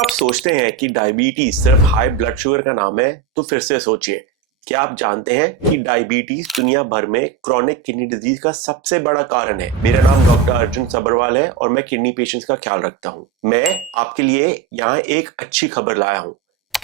आप सोचते हैं कि डायबिटीज सिर्फ हाई ब्लड शुगर का नाम है, तो फिर से सोचिए, क्या आप जानते हैं कि डायबिटीज दुनिया भर में क्रॉनिक किडनी डिजीज का सबसे बड़ा कारण है। मेरा नाम डॉक्टर अर्जुन सबरवाल है और मैं किडनी पेशेंट्स का ख्याल रखता हूं। मैं आपके लिए यहाँ एक अच्छी खबर लाया हूं।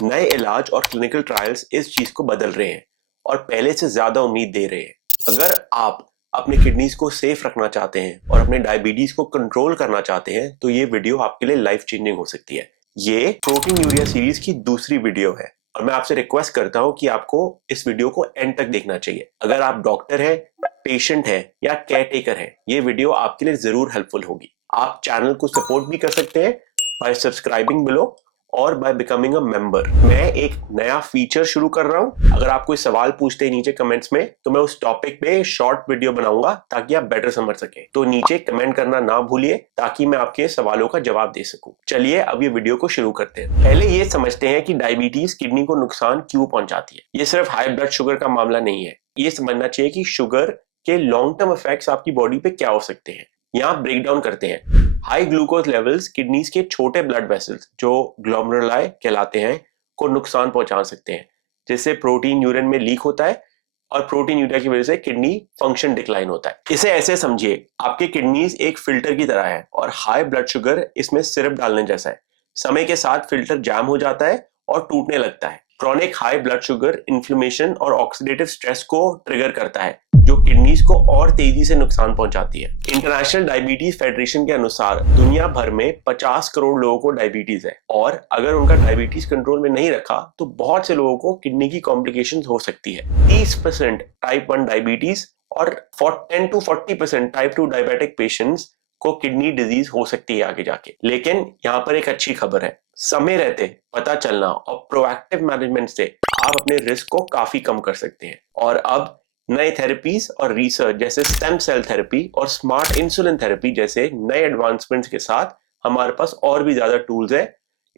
नए इलाज और क्लिनिकल ट्रायल्स इस चीज को बदल रहे हैं और पहले से ज्यादा उम्मीद दे रहे हैं। अगर आप अपने किडनीज को सेफ रखना चाहते हैं और अपने डायबिटीज को कंट्रोल करना चाहते हैं, तो ये वीडियो आपके लिए लाइफ चेंजिंग हो सकती है। ये प्रोटीन यूरिया सीरीज की दूसरी वीडियो है और मैं आपसे रिक्वेस्ट करता हूं कि आपको इस वीडियो को एंड तक देखना चाहिए। अगर आप डॉक्टर हैं, पेशेंट हैं या केयर टेकर हैं, ये वीडियो आपके लिए जरूर हेल्पफुल होगी। आप चैनल को सपोर्ट भी कर सकते हैं बाय सब्सक्राइबिंग बिलो और बाय बिकमिंग अ मेंबर। मैं एक नया फीचर शुरू कर रहा हूं। अगर आप कोई सवाल पूछते हैं नीचे कमेंट्स में, तो मैं उस टॉपिक पे शॉर्ट वीडियो बनाऊंगा ताकि आप बेटर समझ सके। तो नीचे कमेंट करना ना भूलिए ताकि मैं आपके सवालों का जवाब दे सकूं। चलिए अब ये वीडियो को शुरू करते हैं। पहले ये समझते हैं कि डायबिटीज किडनी को नुकसान क्यों पहुंचाती है। ये सिर्फ हाई ब्लड शुगर का मामला नहीं है। ये समझना चाहिए कि शुगर के लॉन्ग टर्म इफेक्ट्स आपकी बॉडी पे क्या हो सकते हैं। यहाँ ब्रेक डाउन करते हैं। हाई ग्लूकोज लेवल्स किडनीज के छोटे ब्लड वेसल्स जो ग्लोमेरुलाई कहलाते हैं को नुकसान पहुंचा सकते हैं, जिससे प्रोटीन यूरिन में लीक होता है और प्रोटीन यूरिया की वजह से किडनी फंक्शन डिक्लाइन होता है। इसे ऐसे समझिए, आपके किडनीज एक फिल्टर की तरह है और हाई ब्लड शुगर इसमें सिरप डालने जैसा है। समय के साथ फिल्टर जैम हो जाता है और टूटने लगता है। Chronic high blood sugar inflammation और ऑक्सीडेटिव स्ट्रेस को ट्रिगर करता है, जो किडनीज को और तेजी से नुकसान पहुंचाती है। इंटरनेशनल डायबिटीज फेडरेशन के अनुसार दुनिया भर में 50 करोड़ लोगों को डायबिटीज है और अगर उनका डायबिटीज कंट्रोल में नहीं रखा तो बहुत से लोगों को किडनी की कॉम्प्लिकेशंस हो सकती है। 30% टाइप 1 डायबिटीज और 10 to 40% टाइप 2 डायबिटिक पेशेंट्स को किडनी डिजीज हो सकती है आगे जाके। लेकिन यहाँ पर एक अच्छी खबर है, समय रहते पता चलना और प्रोएक्टिव मैनेजमेंट से आप अपने रिस्क को काफी कम कर सकते हैं। और अब नए थेरेपीज और रिसर्च जैसे स्टेम सेल थेरेपी और स्मार्ट इंसुलिन थेरेपी जैसे नए एडवांसमेंट्स के साथ हमारे पास और भी ज्यादा टूल्स है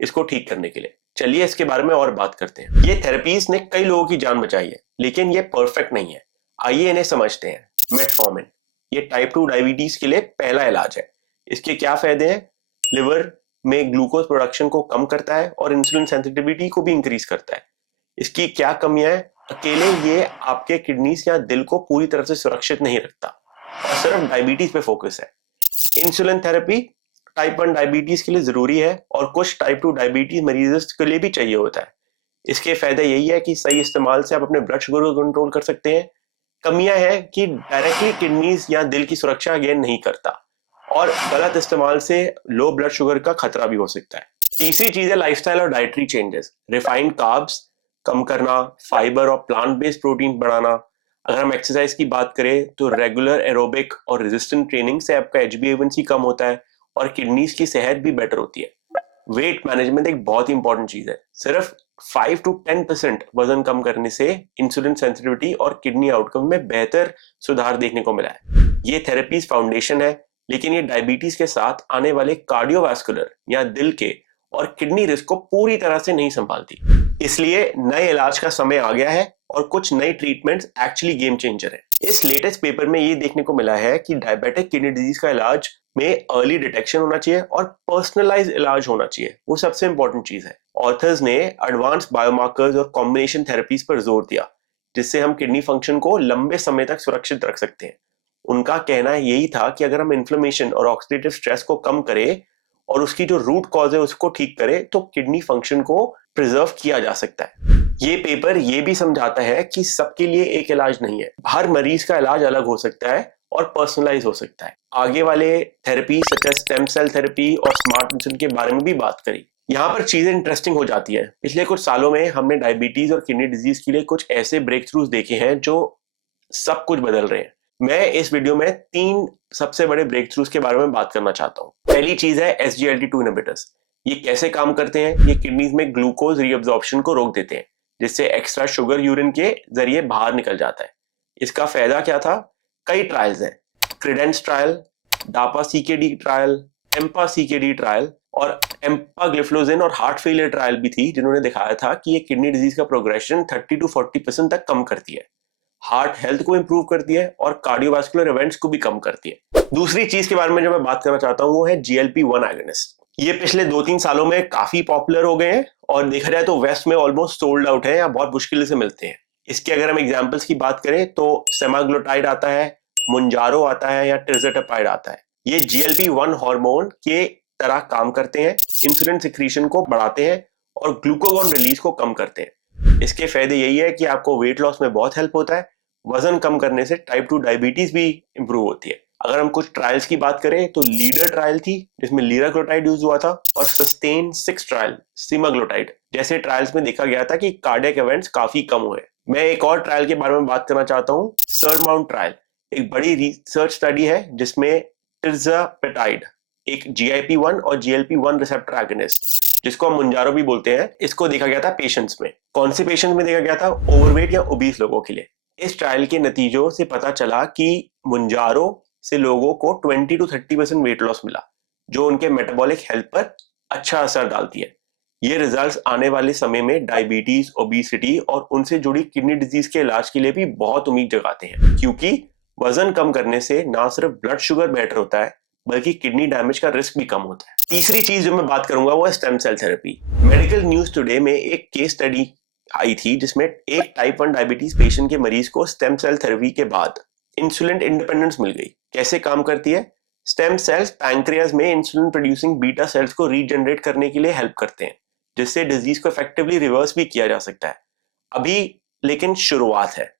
इसको ठीक करने के लिए। चलिए इसके बारे में और बात करते हैं। ये थेरेपीज ने कई लोगों की जान बचाई है, लेकिन ये परफेक्ट नहीं है। आइए इन्हें समझते हैं। मेटफॉर्मिन ये टाइप 2 डायबिटीज के लिए पहला इलाज है। इसके क्या फायदे हैं? लिवर में ग्लूकोज प्रोडक्शन को कम करता है और इंसुलिन सेंसिटिविटी को भी इंक्रीज करता है। इसकी क्या कमियां हैं? अकेले ये आपके किडनीज या दिल को पूरी तरह से सुरक्षित नहीं रखता और सिर्फ डायबिटीज पे फोकस है। इंसुलिन थेरेपी टाइप 1 डायबिटीज के लिए जरूरी है और कुछ टाइप 2 डायबिटीज मरीजों के लिए भी चाहिए होता है। इसके फायदे यही है कि सही इस्तेमाल से आप अपने ब्लड शुगर को कंट्रोल कर सकते हैं। कमियां हैं कि डायरेक्टली किडनीज या दिल की सुरक्षा अगेन नहीं करता और गलत इस्तेमाल से लो ब्लड शुगर का खतरा भी हो सकता है। तीसरी चीज है लाइफस्टाइल और डाइटरी चेंजेस। रिफाइंड कार्ब्स कम करना, फाइबर और प्लांट बेस्ड प्रोटीन बढ़ाना। अगर हम एक्सरसाइज की बात करें तो रेगुलर एरोबिक और रेजिस्टेंट ट्रेनिंग से आपका HbA1c कम होता है और किडनीज की सेहत भी बेटर होती है। वेट मैनेजमेंट एक बहुत इंपॉर्टेंट चीज है। सिर्फ 5 to 10% वजन कम करने से इंसुलिन सेंसिटिविटी और किडनी आउटकम में बेहतर सुधार देखने को मिला है। ये थेरेपीज फाउंडेशन है, लेकिन ये डायबिटीज के साथ आने वाले कार्डियोवास्कुलर या दिल के और किडनी रिस्क को पूरी तरह से नहीं संभालती। इसलिए नए इलाज का समय आ गया है और कुछ नई ट्रीटमेंट्स एक्चुअली गेम चेंजर है। इस लेटेस्ट पेपर में ये देखने को मिला है कि डायबिटिक किडनी डिजीज का इलाज में अर्ली डिटेक्शन होना चाहिए और पर्सनलाइज्ड इलाज होना चाहिए। वो सबसे इंपॉर्टेंट चीज है। ऑथर्स ने एडवांस बायोमार्कर्स और कॉम्बिनेशन थेरेपीज पर जोर दिया, जिससे हम किडनी फंक्शन को लंबे समय तक सुरक्षित रख सकते हैं। उनका कहना यही था कि अगर हम इन्फ्लेमेशन और ऑक्सीडेटिव स्ट्रेस को कम करें और उसकी जो रूट कॉज है उसको ठीक करें, तो किडनी फंक्शन को प्रिजर्व किया जा सकता है। ये पेपर ये भी समझाता है कि सबके लिए एक इलाज नहीं है। हर मरीज का इलाज अलग हो सकता है और पर्सनलाइज हो सकता है। आगे वाले therapy such as stem cell therapy और स्मार्ट इंसुलिन के बारे में भी बात करी। यहाँ पर चीजें इंटरेस्टिंग हो जाती है। पिछले कुछ सालों में हमने डायबिटीज और किडनी डिजीज के लिए कुछ ऐसे ब्रेक थ्रूज देखे हैं जो सब कुछ बदल रहे हैं। मैं इस वीडियो में 3 सबसे बड़े ब्रेक थ्रूज के बारे में बात करना चाहता हूँ। पहली चीज है SGLT2 इनहिबिटर्स। ये कैसे काम करते हैं? ये किडनीज में ग्लूकोज रीअब्जॉर्प्शन को रोक देते हैं, जिससे एक्स्ट्रा शुगर यूरिन के जरिए बाहर निकल जाता है। इसका फायदा क्या था? कई ट्रायल्स हैं, Credence trial, Dapa CKD trial, Empa CKD trial और एम्पाग्लिफ्लोजिन और हार्ट फेलियर ट्रायल भी थी, जिन्होंने दिखाया था कि ये किडनी डिजीज का प्रोग्रेशन 30 to 40% तक कम करती है, हार्ट हेल्थ को इंप्रूव करती है और कार्डियोवास्कुलर इवेंट्स को भी कम करती है। दूसरी चीज के बारे में जो मैं बात करना चाहता हूं वो है GLP-1 एगोनिस्ट। ये पिछले 2-3 सालों में काफी पॉपुलर हो गए हैं और देखा जाए तो वेस्ट में ऑलमोस्ट सोल्ड आउट है या बहुत मुश्किल से मिलते हैं। इसके अगर हम एग्जांपल्स की बात करें तो सेमाग्लोटाइड आता है, मुंजारो आता है या टिrzepatide आता है। ये GLP-1 हार्मोन के तरह काम करते हैं, इंसुलिन सिक्रीशन को बढ़ाते हैं और ग्लूकागॉन रिलीज को कम करते हैं। इसके फायदे यही है कि आपको वेट लॉस में बहुत हेल्प होता है, वजन कम करने से टाइप 2 डायबिटीज भी इंप्रूव होती है। अगर हम कुछ ट्रायल्स की बात करें तो लीडर ट्रायल थी जिसमें लीराग्लोटाइड यूज हुआ था, और सस्टेन 6 ट्रायल सीमाग्लोटाइड जैसे ट्रायल्स में देखा गया था कि कार्डियक इवेंट्स काफी कम हुए। मैं एक और ट्रायल के बारे में बात करना चाहता हूँ, सरमाउंट ट्रायल। एक बड़ी रिसर्च स्टडी है जिसमें टिrzepatide, एक GIP-1 और GLP-1 रिसेप्टर एगोनिस्ट जिसको हम मुंजारो भी बोलते हैं, इसको देखा गया था पेशेंट्स में। कौन से पेशेंट्स में देखा गया था? ओवरवेट या ओबीस लोगों के लिए। इस ट्रायल के नतीजों से पता चला कि मुंजारो से लोगों को 20 to 30% वेट लॉस मिला, जो उनके मेटाबॉलिक हेल्थ पर अच्छा असर डालती है। ये रिजल्ट्स आने वाले समय में डायबिटीज, ओबेसिटी और उनसे जुड़ी किडनी डिजीज के इलाज के लिए भी बहुत उम्मीद जगाते हैं, क्योंकि वजन कम करने से ना सिर्फ ब्लड शुगर बेटर होता है बल्कि किडनी डैमेज का रिस्क भी कम होता है। तीसरी चीज जो मैं बात करूंगा वो है stem cell therapy. Medical news today में एक केस स्टडी आई थी जिसमें एक टाइप 1 डायबिटीज पेशेंट के मरीज को स्टेम सेल थेरेपी के बाद इंसुलिन इंडिपेंडेंस मिल गई। कैसे काम करती है? स्टेम सेल्स पैंक्रियाज में इंसुलिन प्रोड्यूसिंग बीटा सेल्स को रीजनरेट करने के लिए हेल्प करते हैं, जिससे डिजीज को इफेक्टिवली रिवर्स भी किया जा सकता है। अभी लेकिन शुरुआत है,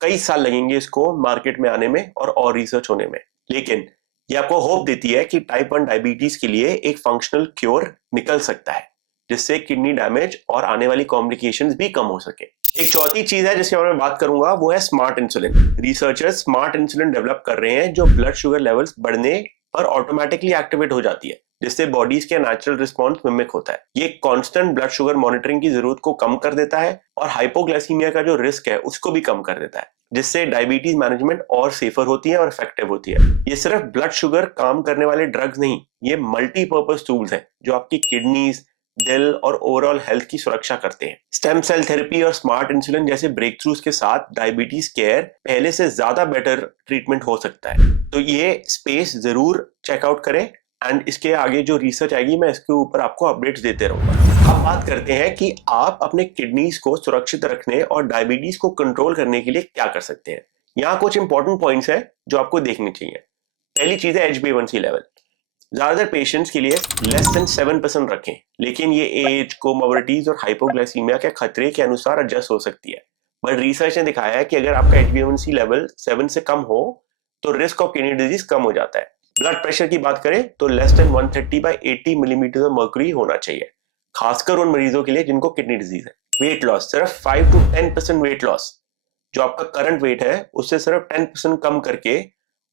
कई साल लगेंगे इसको मार्केट में आने में और रिसर्च होने में, लेकिन ये आपको होप देती है कि टाइप 1 डायबिटीज के लिए एक फंक्शनल क्योर निकल सकता है, जिससे किडनी डैमेज और आने वाली कॉम्प्लिकेशंस भी कम हो सके। एक चौथी चीज है जिसके बारे में बात करूंगा वो है smart insulin. Researchers smart insulin develop कर रहे हैं जो ब्लड शुगर लेवल्स बढ़ने पर ऑटोमेटिकली एक्टिवेट हो जाती है, जिससे बॉडीज के नेचुरल रिस्पॉन्स मिमिक होता है। ये कांस्टेंट ब्लड शुगर मॉनिटरिंग की जरूरत को कम कर देता है और हाइपोग्लाइसीमिया का जो रिस्क है उसको भी कम कर देता है, जिससे डायबिटीज मैनेजमेंट और सेफर होती है और इफेक्टिव होती है। ये सिर्फ ब्लड शुगर काम करने वाले ड्रग्स नहीं, ये मल्टीपर्पज टूल्स हैं जो आपकी किडनीज, दिल और ओवरऑल हेल्थ की सुरक्षा करते हैं। स्टेम सेल थेरेपी और स्मार्ट इंसुलिन जैसे ब्रेक थ्रूज के साथ डायबिटीज केयर पहले से ज्यादा बेटर ट्रीटमेंट हो सकता है। तो ये स्पेस जरूर चेकआउट करें एंड इसके आगे जो रिसर्च आएगी मैं इसके ऊपर आपको अपडेट्स देते रहूंगा। अब बात करते हैं कि आप अपने किडनीज को सुरक्षित रखने और डायबिटीज को कंट्रोल करने के लिए क्या कर सकते हैं। यहाँ कुछ इंपॉर्टेंट पॉइंट्स हैं जो आपको देखने चाहिए। पहली चीज है HbA1c लेवल। ज्यादातर पेशेंट्स के लिए लेस देन 7% रखें, लेकिन ये एज, कोमोर्बिडिटीज और हाइपोग्लाइसीमिया के खतरे के अनुसार एडजस्ट हो सकती है। बट रिसर्च ने दिखाया है कि अगर आपका HbA1c लेवल 7 से कम हो तो रिस्क ऑफ किडनी डिजीज कम हो जाता है। ब्लड प्रेशर की बात करें तो less than 130/80 millimetre of mercury होना चाहिए, खासकर उन मरीजों के लिए जिनको किडनी डिजीज है। वेट लॉस, सिर्फ 5 to 10% वेट लॉस, जो आपका करंट वेट है उससे सिर्फ 10% कम करके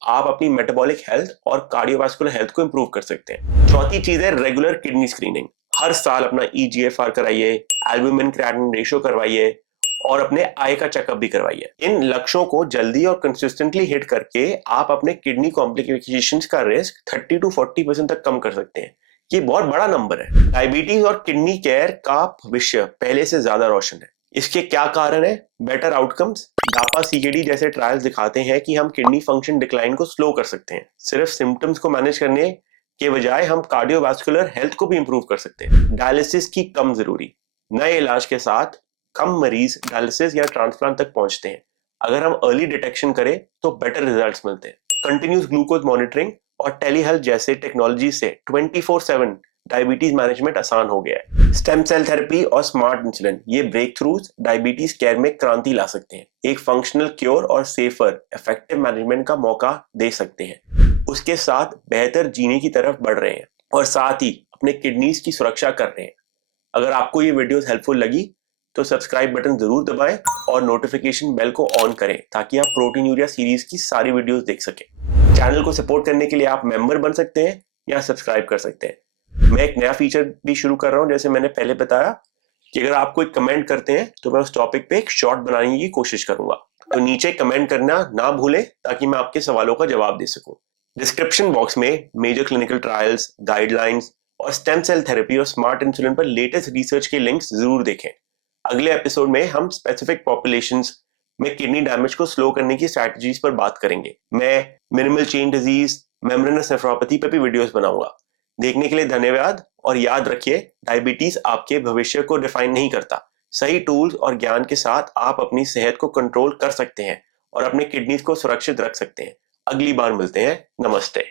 आप अपनी मेटाबॉलिक हेल्थ और कार्डियोवास्कुलर हेल्थ को इंप्रूव कर सकते हैं। चौथी चीज है रेगुलर किडनी स्क्रीनिंग। हर साल अपना EGFR कराइए, एल्बुमिन क्रिएटिनिन रेशियो करवाइए और अपने आई का चेकअप भी करवाइए। इन लक्ष्यों को जल्दी और कंसिस्टेंटली हिट करके आप अपने किडनी कॉम्प्लिकेशंस का रिस्क 30 to 40% तक कम कर सकते हैं। ये बहुत बड़ा नंबर है। डायबिटीज और किडनी केयर का भविष्य पहले से ज्यादा रोशन है। इसके क्या कारण है? Better outcomes. डापा CKD जैसे ट्रायल्स दिखाते हैं कि हम किडनी फंक्शन डिक्लाइन को स्लो कर सकते हैं। सिर्फ सिम्टम्स को मैनेज करने के बजाय हम कार्डियोवास्कुलर हेल्थ को भी इंप्रूव कर सकते हैं। डायलिसिस की कम जरूरी। नए इलाज के साथ कम मरीज डायलिसिस या ट्रांसप्लांट तक पहुंचते हैं। अगर हम अर्ली डिटेक्शन करें तो बेटर रिजल्ट्स मिलते हैं। कंटिन्यूस ग्लूकोज मॉनिटरिंग और टेलीहेल्थ जैसे टेक्नोलॉजी से 24/7 डायबिटीज मैनेजमेंट आसान हो गया है। स्टेम सेल थेरेपी और स्मार्ट इंसुलिन, ये ब्रेक थ्रूज डायबिटीज केयर में क्रांति ला सकते हैं, एक फंक्शनल क्योर और सेफर इफेक्टिव मैनेजमेंट का मौका दे सकते हैं। उसके साथ बेहतर जीने की तरफ बढ़ रहे हैं और साथ ही अपने किडनीज की सुरक्षा कर रहे हैं। अगर आपको ये वीडियोस हेल्पफुल लगी तो सब्सक्राइब बटन जरूर दबाएं और नोटिफिकेशन बेल को ऑन करें ताकि आप प्रोटीन यूरिया सीरीज की सारी वीडियोस देख सकें। चैनल को सपोर्ट करने के लिए आप मेंबर बन सकते हैं या सब्सक्राइब कर सकते हैं। मैं एक नया फीचर भी शुरू कर रहा हूं, जैसे मैंने पहले बताया कि अगर आप कोई कमेंट करते हैं तो मैं उस टॉपिक पे एक शॉर्ट बनाने की कोशिश करूंगा। तो नीचे कमेंट करना ना भूलें ताकि मैं आपके सवालों का जवाब दे सकूं। डिस्क्रिप्शन बॉक्स में मेजर क्लिनिकल ट्रायल्स, गाइडलाइंस और स्टेम सेल थेरेपी और स्मार्ट इंसुलिन पर लेटेस्ट रिसर्च के लिंक्स जरूर देखें। अगले एपिसोड में हम स्पेसिफिक पॉपुलेशंस में किडनी डैमेज को स्लो करने की स्ट्रैटेजीज पर बात करेंगे। मैं minimal change disease, membranous nephropathy पर भी वीडियोस बनाऊंगा। देखने के लिए धन्यवाद और याद रखिए, डायबिटीज आपके भविष्य को डिफाइन नहीं करता। सही टूल्स और ज्ञान के साथ आप अपनी सेहत को कंट्रोल कर सकते हैं और अपने किडनीज को सुरक्षित रख सकते हैं। अगली बार मिलते हैं। नमस्ते।